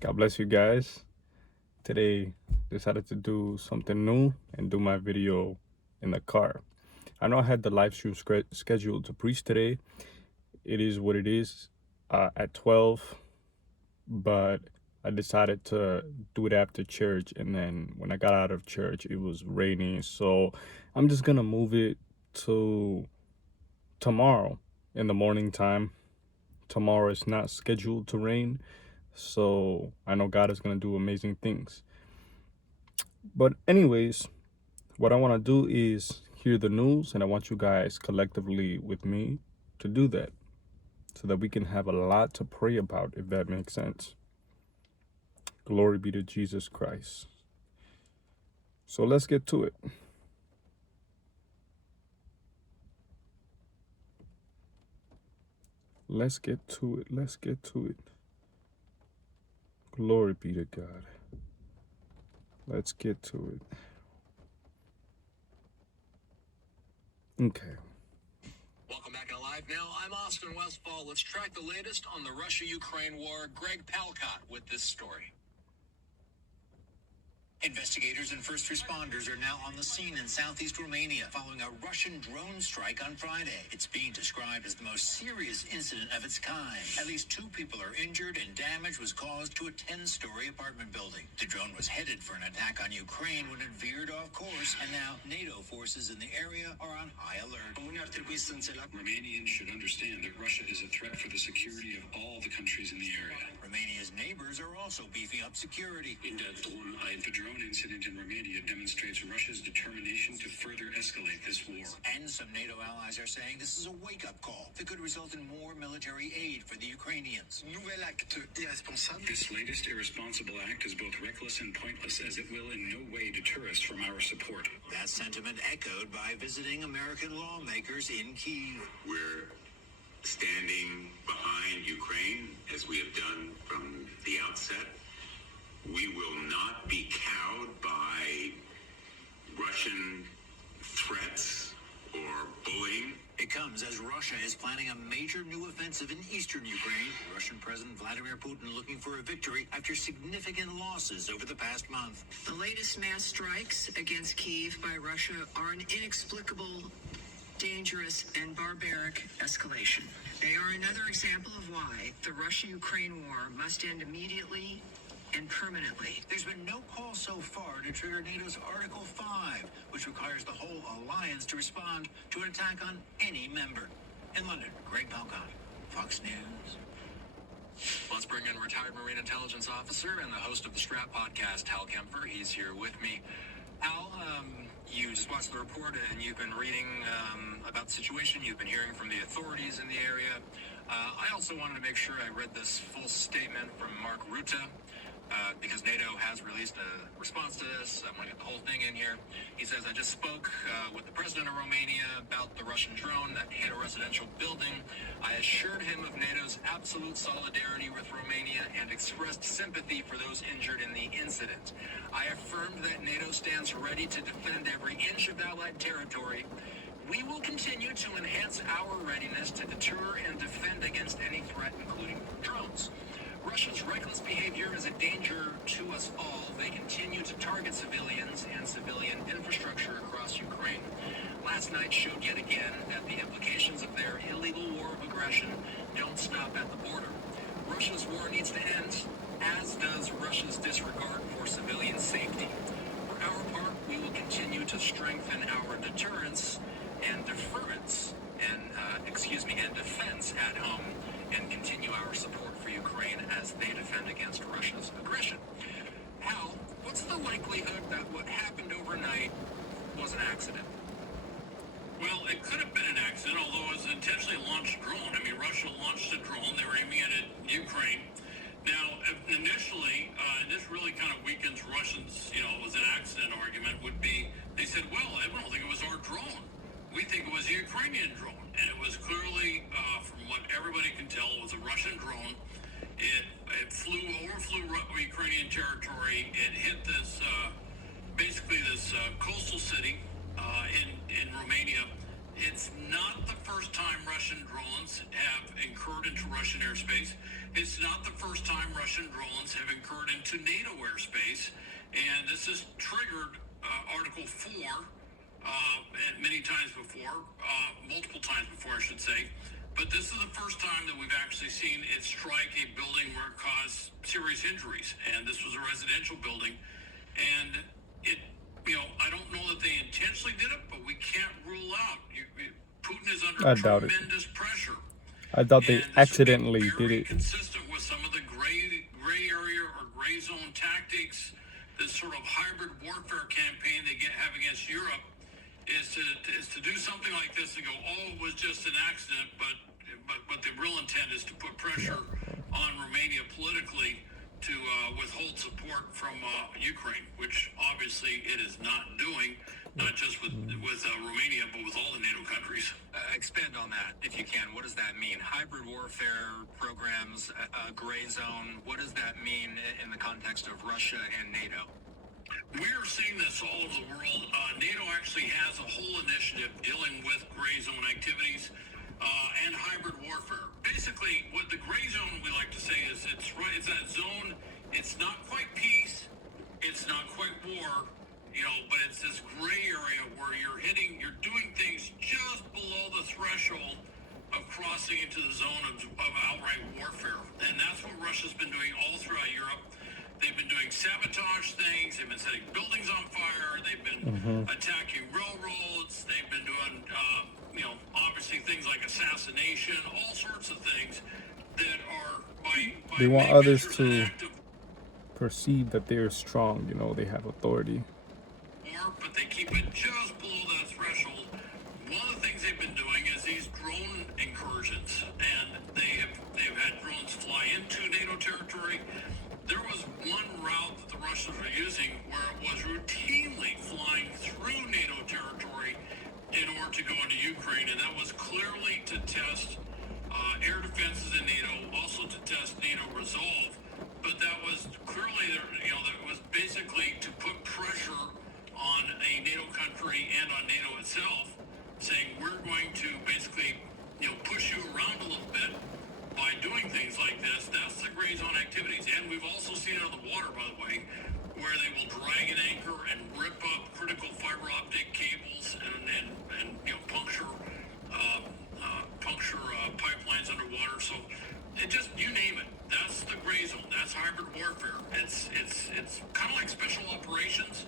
God bless you guys. Today, decided to do something new and do my video in the car. I know I had the live stream scheduled to preach today. It is what it is at 12, but I decided to do it after church. And then when I got out of church, it was raining. So I'm just going to move it to tomorrow in the morning time. Tomorrow is not scheduled to rain. So I know God is going to do amazing things. But anyways, what I want to do is hear the news, and I want you guys collectively with me to do that so that we can have a lot to pray about, if that makes sense. Glory be to Jesus Christ. So let's get to it. Let's get to it. Let's get to it. Glory be to God. Let's get to it. Okay. Welcome back to Live Now. I'm Austin Westfall. Let's track the latest on the Russia-Ukraine war. Greg Palcott with this story. Investigators and first responders are now on the scene in southeast Romania following a Russian drone strike on Friday. It's being described as the most serious incident of its kind. At least 2 people are injured, and damage was caused to a 10-story apartment building. The drone was headed for an attack on Ukraine when it veered off course, and now NATO forces in the area are on high alert. Romanians should understand that Russia is a threat for the security of all the countries in the area. Romania's neighbors are also beefing up security. The drone incident in Romania demonstrates Russia's determination to further escalate this war. And some NATO allies are saying this is a wake-up call that could result in more military aid for the Ukrainians. This latest irresponsible act is both reckless and pointless, as it will in no way deter us from our support. That sentiment echoed by visiting American lawmakers in Kyiv. We're standing behind Ukraine, as we have done from the outset. We will not be cowed by Russian threats or bullying. It comes as Russia is planning a major new offensive in eastern Ukraine. Russian President Vladimir Putin looking for a victory after significant losses over the past month. The latest mass strikes against Kyiv by Russia are an inexplicable, dangerous, and barbaric escalation. They are another example of why the Russia-Ukraine war must end immediately and permanently. There's been no call so far to trigger NATO's Article 5, which requires the whole alliance to respond to an attack on any member. In London, Greg Palcott, Fox News. Let's bring in retired Marine Intelligence Officer and the host of the Strap podcast, Hal Kempfer. He's here with me. Al, you just watched the report and you've been reading about the situation. You've been hearing from the authorities in the area. I also wanted to make sure I read this full statement from Mark Rutte. Because NATO has released a response to this. I'm going to get the whole thing in here. He says, I just spoke with the president of Romania about the Russian drone that hit a residential building. I assured him of NATO's absolute solidarity with Romania and expressed sympathy for those injured in the incident. I affirmed that NATO stands ready to defend every inch of Allied territory. We will continue to enhance our readiness to deter and defend against any threat, including drones. Russia's reckless behavior is a danger to us all. They continue to target civilians and civilian infrastructure across Ukraine. Last night showed yet again that the implications of their illegal war of aggression don't stop at the border. Russia's war needs to end, as does Russia's disregard for civilian safety. For our part, we will continue to strengthen our deterrence and deference and defense at home and continue our support for Ukraine as they defend against Russia's aggression. Hal, what's the likelihood that what happened overnight was an accident? Well, it could have been an accident, although it was an intentionally launched drone. I mean, Russia launched a drone. They were aiming it at Ukraine. Now, initially, and this really kind of weakens Russians, it was an accident argument, would be, they said, well, I don't think it was our drone. We think it was a Ukrainian drone. And it was clearly, from what everybody can tell, it was a Russian drone. It overflew Ukrainian territory. It hit basically this coastal city in Romania. It's not the first time Russian drones have incurred into Russian airspace. It's not the first time Russian drones have incurred into NATO airspace. And this has triggered Article 4 and many times before, multiple times before, I should say. But this is the first time that we've actually seen it strike a building where it caused serious injuries. And this was a residential building. And I don't know that they intentionally did it, but we can't rule out. Putin is under I doubt it. tremendous pressure. I thought they And this would be accidentally did very it. consistent with some of the gray area or gray zone tactics, this sort of hybrid warfare campaign they have against Europe, is to do something like this and go, oh, it was just an accident, but the real intent is to put pressure on Romania politically to withhold support from Ukraine, which obviously it is not doing, not just with Romania, but with all the NATO countries. Expand on that, if you can. What does that mean? Hybrid warfare programs, gray zone, what does that mean in the context of Russia and NATO? We're seeing this all over the world. NATO actually has a whole initiative dealing with gray zone activities and hybrid warfare. Basically, what the gray zone we like to say is it's that zone. It's not quite peace, it's not quite war, but it's this gray area where you're doing things just below the threshold of crossing into the zone of outright warfare, and that's what Russia's been doing all throughout Europe. They've been doing sabotage things. They've been setting buildings on fire. They've been attacking railroads. They've been doing, obviously things like assassination, all sorts of things that are by They want many others measures to an act of perceive that they're strong. They have authority. war, but they keep it just below that threshold. One of the things they've been doing is these drone incursions, and they've had drones fly into NATO territory. There was one route that the Russians were using where it was routinely flying through NATO territory in order to go into Ukraine, and that was clearly to test air defenses in NATO, also to test NATO resolve. But that was clearly, that was basically to put pressure on a NATO country and on NATO itself, saying we're going to basically, push you around a little bit by doing things like this. That's the gray zone activities. And we've also seen it on the water, by the way, where they will drag an anchor and rip up critical fiber optic cables and puncture pipelines underwater. So it just, you name it. That's the gray zone. That's hybrid warfare. It's kind of like special operations.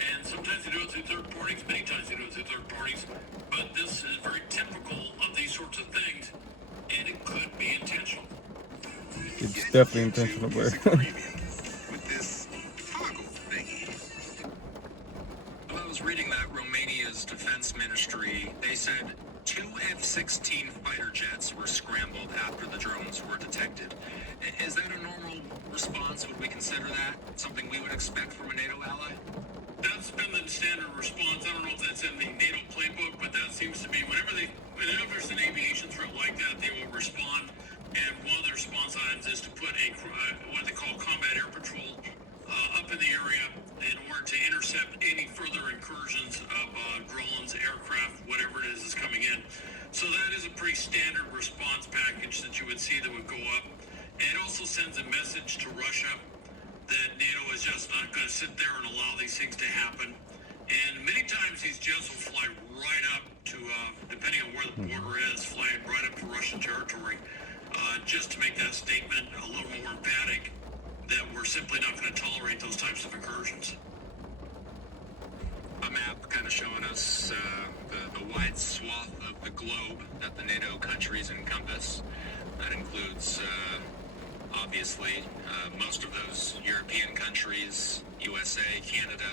And sometimes they do it through third parties. Many times they do it through third parties. But this is very typical of these sorts of things. And it could be intentional. It's definitely intentional, bro. With this toggle thingy. When I was reading that Romania's defense ministry, they said 2 F-16 fighter jets were scrambled after the drones were detected. Is that a normal response? Would we consider that something we would expect from a NATO ally? That's been the standard response. I don't know if that's in the NATO playbook, but that seems to be whenever there's an aviation threat like that, they will respond. And one of the response items is to put what they call combat air patrol up in the area in order to intercept any further incursions of drones, aircraft, whatever it is coming in. So that is a pretty standard response package that you would see that would go up. And it also sends a message to Russia that NATO is just not going to sit there and allow these things to happen. And many times these jets will fly right up to, depending on where the border is, fly right up to Russian territory, just to make that statement a little more emphatic that we're simply not going to tolerate those types of incursions. A map kind of showing us the wide swath of the globe that the NATO countries encompass. That includes, obviously, most of those European countries, USA, Canada,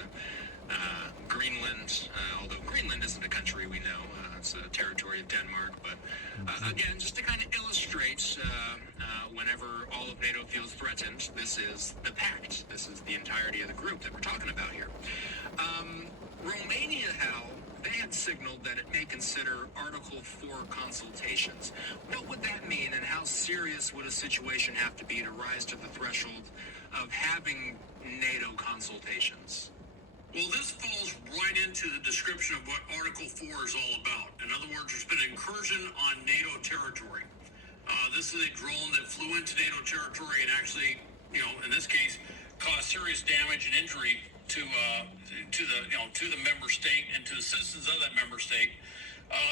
Greenland, although Greenland isn't a country we know, it's a territory of Denmark, but again, just to kind of illustrate, whenever all of NATO feels threatened, this is the pact, this is the entirety of the group that we're talking about here. Romania, Hal, they had signaled that it may consider Article 4 consultations. What would that mean, and how serious would a situation have to be to rise to the threshold of having NATO consultations? Well, this falls right into the description of what Article 4 is all about. In other words, there's been an incursion on NATO territory. This is a drone that flew into NATO territory and actually, in this case, caused serious damage and injury to the member state and to the citizens of that member state.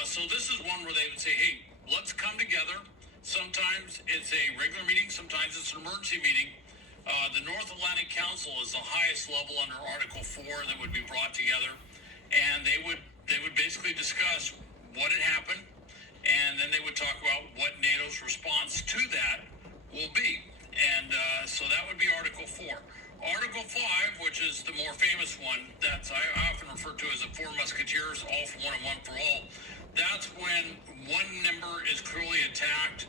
So this is one where they would say, hey, let's come together. Sometimes it's a regular meeting, sometimes it's an emergency meeting. The North Atlantic Council is the highest level under Article 4 that would be brought together, and they would basically discuss what had happened, and then they would talk about what NATO's response to that will be. And so that would be Article 4. Article 5, which is the more famous one, that's I often refer to as the Four Musketeers, all for one and one for all. That's when one member is clearly attacked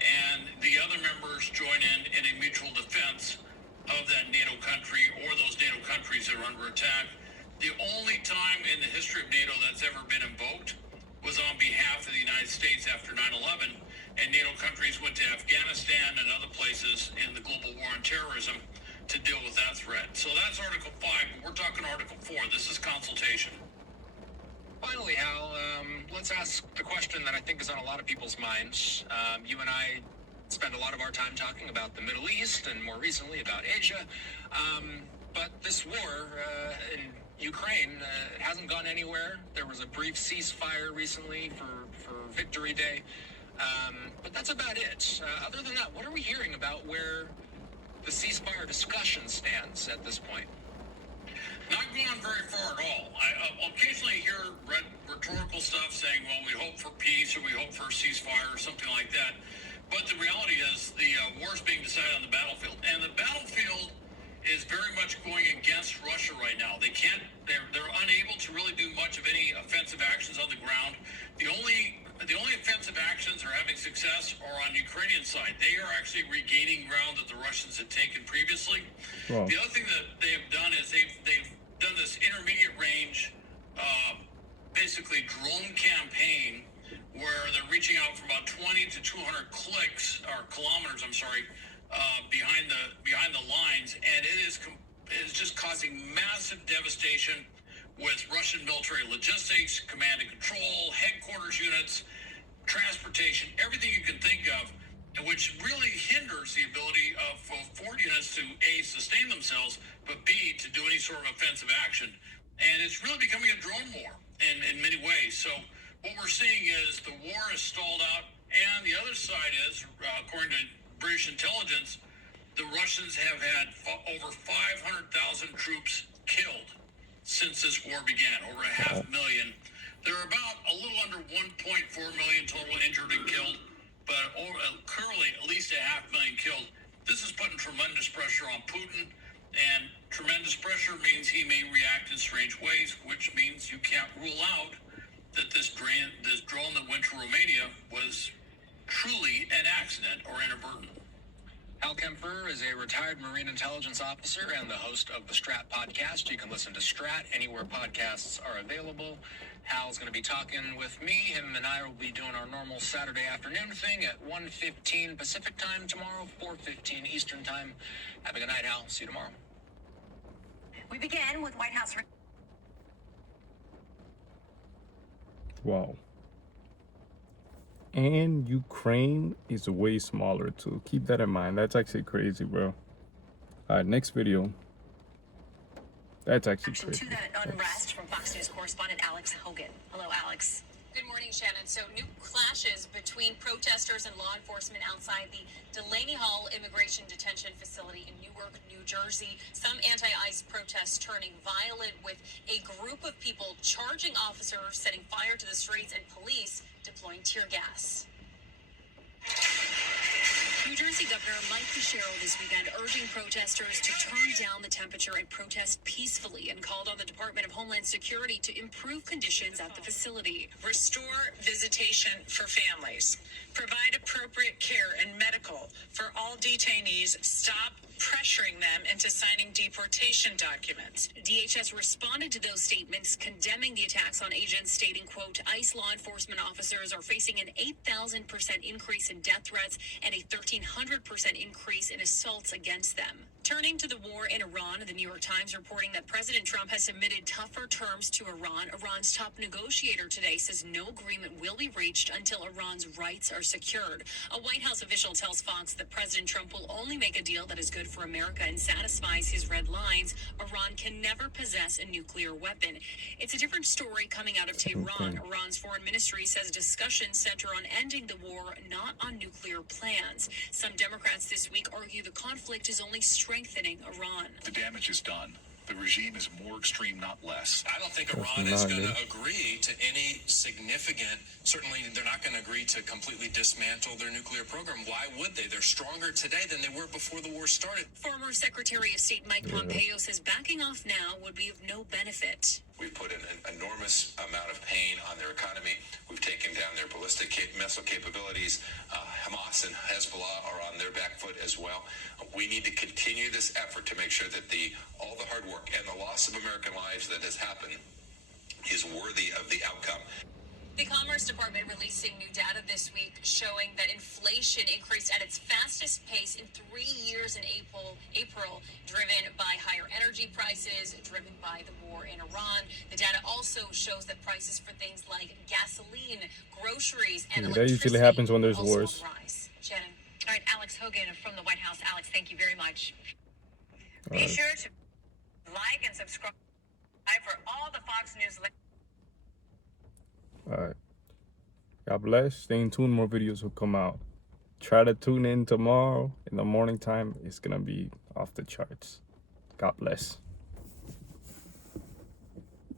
and the other members join in a mutual defense of that NATO country or those NATO countries that are under attack. The only time in the history of NATO that's ever been invoked was on behalf of the United States after 9/11, and NATO countries went to Afghanistan and other places in the global war on terrorism to deal with that threat. So that's Article 5, but we're talking Article 4. This is consultation. Finally, Hal, let's ask the question that I think is on a lot of people's minds. You and I spend a lot of our time talking about the Middle East and more recently about Asia. But this war in Ukraine, it hasn't gone anywhere. There was a brief ceasefire recently for Victory Day. But that's about it. Other than that, what are we hearing about where the ceasefire discussion stands at this point? Not going very far at all. I'll occasionally hear rhetorical stuff saying, well, we hope for peace or we hope for a ceasefire or something like that. But the reality is the war is being decided on the battlefield. And the battlefield is very much going against Russia right now. They're unable to really do much of any offensive actions on the ground. The only offensive actions are having success are on the Ukrainian side. They are actually regaining ground that the Russians had taken previously. Wow. The other thing that they have done is they've done this intermediate range, basically drone campaign where they're reaching out from about 20 to 200 kilometers, behind the lines, and it is just causing massive devastation with Russian military logistics, command and control, headquarters units, transportation, everything you can think of, which really hinders the ability of forward units to A, sustain themselves, but B, to do any sort of offensive action. And it's really becoming a drone war in many ways. So what we're seeing is the war is stalled out, and the other side is, according to British intelligence, the Russians have had over 500,000 troops killed since this war began, over 500,000. There are about a little under 1.4 million total injured and killed, but currently at least 500,000 killed. This is putting tremendous pressure on Putin, and tremendous pressure means he may react in strange ways, which means you can't rule out that this drone that went to Romania was truly an accident or inadvertent. Hal Kemper is a retired Marine intelligence officer and the host of the Strat podcast. You can listen to Strat anywhere podcasts are available. Hal's going to be talking with me. Him and I will be doing our normal Saturday afternoon thing at 1:15 Pacific time tomorrow, 4:15 Eastern time. Have a good night, Hal. See you tomorrow. We begin with White House. Wow. And Ukraine is way smaller too. Keep that in mind. That's actually crazy, bro. All right, next video. That's actually Reaction crazy. to that unrest from Fox News correspondent Alex Hogan. Hello, Alex. Good morning, Shannon. So new clashes between protesters and law enforcement outside the Delaney Hall Immigration Detention Facility in Newark, New Jersey. Some anti-ICE protests turning violent with a group of people charging officers, setting fire to the streets, and police deploying tear gas. New Jersey Governor Mike Fischero this weekend urging protesters to turn down the temperature and protest peacefully, and called on the Department of Homeland Security to improve conditions at the facility. Restore visitation for families. Provide appropriate care and medical for all detainees. Stop pressuring them into signing deportation documents. DHS responded to those statements, condemning the attacks on agents, stating, quote, ICE law enforcement officers are facing an 8,000% increase in death threats and a 1,300% 100% increase in assaults against them. Turning to the war in Iran, the New York Times reporting that President Trump has submitted tougher terms to Iran. Iran's top negotiator today says no agreement will be reached until Iran's rights are secured. A White House official tells Fox that President Trump will only make a deal that is good for America and satisfies his red lines. Iran can never possess a nuclear weapon. It's a different story coming out of Tehran. Iran's foreign ministry says discussions center on ending the war, not on nuclear plans. Some Democrats this week argue the conflict is only strengthening Iran. The damage is done. The regime is more extreme, not less. I don't think Iran is going to agree to any significant, certainly they're not going to agree to completely dismantle their nuclear program. Why would they? They're stronger today than they were before the war started. Former Secretary of State Mike Pompeo says backing off now would be of no benefit. We've put in an enormous amount of pain on their economy. We've taken down their ballistic missile capabilities. Hamas and Hezbollah are on their back foot as well. We need to continue this effort to make sure that all the hard work and the loss of American lives that has happened is worthy of the outcome. The Commerce Department releasing new data this week showing that inflation increased at its fastest pace in 3 years in April, driven by higher energy prices, driven by the war in Iran. The data also shows that prices for things like gasoline, groceries, and electricity that usually happens when there's also wars. rise. Shannon. All right, Alex Hogan from the White House. Alex, thank you very much. Be sure to like and subscribe for all the Fox News. All right. God bless. Stay tuned. More videos will come out. Try to tune in tomorrow in the morning time. It's going to be off the charts. God bless.